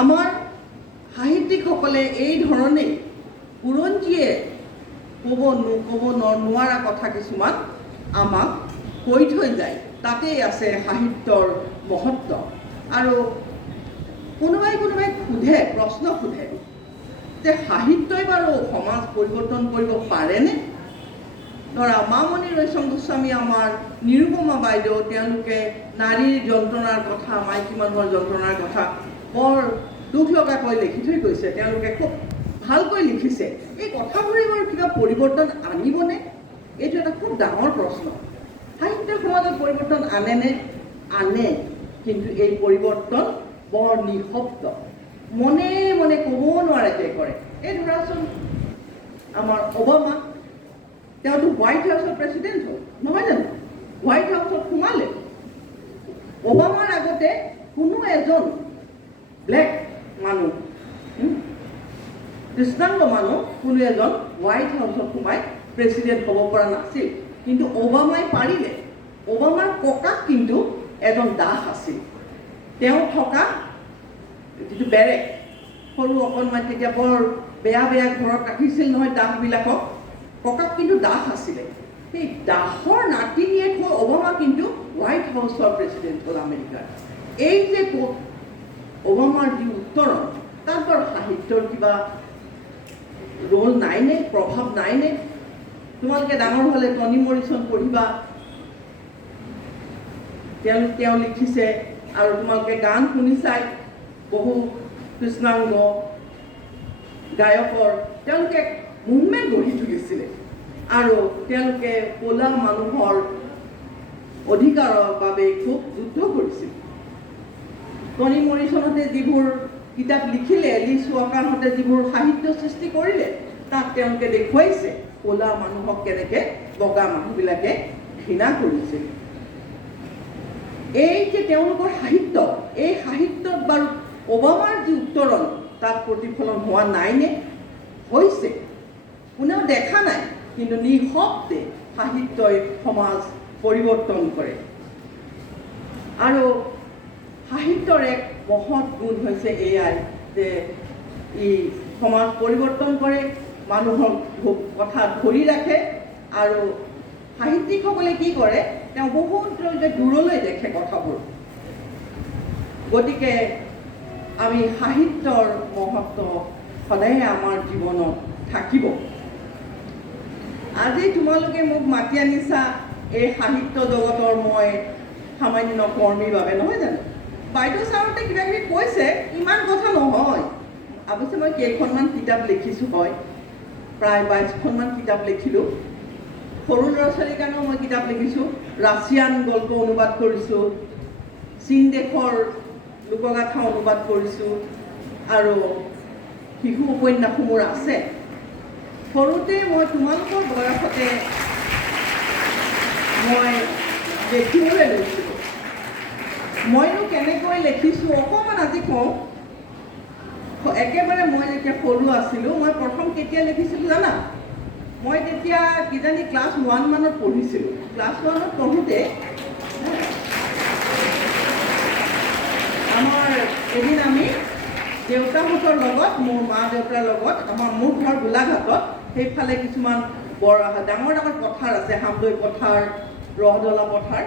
আমাৰ সাহিত্যিকসকলে এই ধৰণে বুৰঞ্জীয়ে ক'ব নোৱাৰা কথা কিছুমান আমাক কৈ থৈ যায়। তাতেই আছে সাহিত্যৰ মহত্ব। আৰু কোনোবাই সোধে, প্ৰশ্ন সোধে যে সাহিত্যই বাৰু সমাজ পৰিৱৰ্তন কৰিব পাৰেনে? ধৰা মামণি ৰয়চম গোস্বামী, আমাৰ নিৰুপমা বাইদেউ, তেওঁলোকে নাৰীৰ যন্ত্ৰণাৰ কথা, মাইকী মানুহৰ যন্ত্ৰণাৰ কথা বৰ দুখ লগাকৈ লিখি থৈ গৈছে। তেওঁলোকে খুব ভালকৈ লিখিছে। এই কথাবোৰে বাৰু কিবা পৰিৱৰ্তন আনিবনে? এইটো এটা খুব ডাঙৰ প্ৰশ্ন। সাহিত্য সমাজত পৰিৱৰ্তন আনেনে? আনে, কিন্তু এই পৰিৱৰ্তন বৰ নিঃশব্দ, মনে মনে ক'ব নোৱাৰাকৈ কৰে। এই ধৰাচোন আমাৰ অবামা, তেওঁতো হোৱাইট হাউচৰ প্ৰেচিডেণ্ট হ'ল, নহয় জানো? হোৱাইট হাউচত সোমালে। অবামাৰ আগতে কোনো এজন ব্লেক মানুহ, কৃষ্ণাংগ মানুহ কোনো এজন হোৱাইট হাউচত সোমাই প্ৰেচিডেণ্ট হ'ব পৰা নাছিল। কিন্তু অবামাই পাৰিলে। অবামাৰ ককাক কিন্তু এজন দাস আছিল। তেওঁ থকা যিটো বেৰেক, সৰু অকণমান, তেতিয়া বৰ বেয়া ঘৰত ৰাখিছিল নহয় দাসবিলাকক। ককাক কিন্তু দাস আছিলে। সেই দাসৰ নাতিনীয়েক হৈ অবামা কিন্তু হোৱাইট হাউচৰ প্ৰেচিডেণ্ট হ'ল আমেৰিকাৰ। এই যে অবামাৰ যি উত্তৰণ, তাত বাৰু সাহিত্যৰ কিবা ৰোল নাইনে, প্ৰভাৱ নাইনে? তোমালোকে ডাঙৰ হ'লে টনি মৰিছন পঢ়িবা, তেওঁ লিখিছে, আৰু তোমালোকে গান শুনিছাই বহু কৃষ্ণাংগ গায়কৰ। তেওঁলোকে মুভমেণ্ট গঢ়ি তুলিছিলে আৰু তেওঁলোকে ক'লা মানুহৰ অধিকাৰৰ বাবে খুব যুদ্ধ কৰিছিল। টনি মৰিছনহঁতে যিবোৰ কিতাপ লিখিলে, এলিছ ৱাকাৰহঁতে যিবোৰ সাহিত্য সৃষ্টি কৰিলে, তাত তেওঁলোকে দেখুৱাইছে ক'লা মানুহক কেনেকৈ বগা মানুহবিলাকে ঘৃণা কৰিছিল। এই যে তেওঁলোকৰ সাহিত্য, এই সাহিত্যত বাৰু অবামাৰ যি উত্তৰণ, তাত প্ৰতিফলন হোৱা নাইনে? হৈছে। কোনেও দেখা নাই, কিন্তু নিঃশব্দে সাহিত্যই সমাজ পৰিৱৰ্তন কৰে। আৰু সাহিত্যৰ এক মহৎ গুণ হৈছে এয়াই যে ই সমাজ পৰিৱৰ্তন কৰে, মানুহৰ কথা ধৰি ৰাখে। আৰু সাহিত্যিকসকলে কি কৰে, তেওঁ বহুত দূৰলৈ দেখে কথাবোৰ। গতিকে আমি সাহিত্যৰ মহত্ব সদায় আমাৰ জীৱনত থাকিব। আজি তোমালোকে মোক মাতি আনিছা এই সাহিত্য জগতৰ মই সামান্য কৰ্মীৰ বাবে, নহয় জানো? বাইদেউ ছাৰহঁতে কিবা কিবি কৈছে, ইমান কথা নহয়। অৱশ্যে মই কেইখনমান কিতাপ লিখিছোঁ, হয়, প্ৰায় 22খনমান কিতাপ লিখিলোঁ। সৰু ল'ৰা ছোৱালীৰ কাৰণেও মই কিতাপ লিখিছোঁ। ৰাছিয়ান গল্প অনুবাদ কৰিছোঁ, চীন দেশৰ লোকগাথা অনুবাদ কৰিছোঁ, আৰু শিশু উপন্যাসো মোৰ আছে। সৰুতে মই তোমালোকৰ বয়সতে মই লিখিবলৈ লৈছিলোঁ। মইনো কেনেকৈ লিখিছোঁ অকণমান আজি কওঁ। একেবাৰে মই যেতিয়া সৰু আছিলোঁ, মই প্ৰথম কেতিয়া লিখিছিলোঁ জানা? মই তেতিয়া কিজানি ক্লাছ 1 মানত পঢ়িছিলোঁ। ক্লাছ 1ত পঢ়োঁতে আমাৰ এদিন আমি দেউতাহঁতৰ লগত, মোৰ মা দেউতাৰ লগত, মোৰ ঘৰ গোলাঘাটত, সেইফালে কিছুমান ডাঙৰ পথাৰ আছে, হামদৈ পথাৰ, ৰহদলা পথাৰ,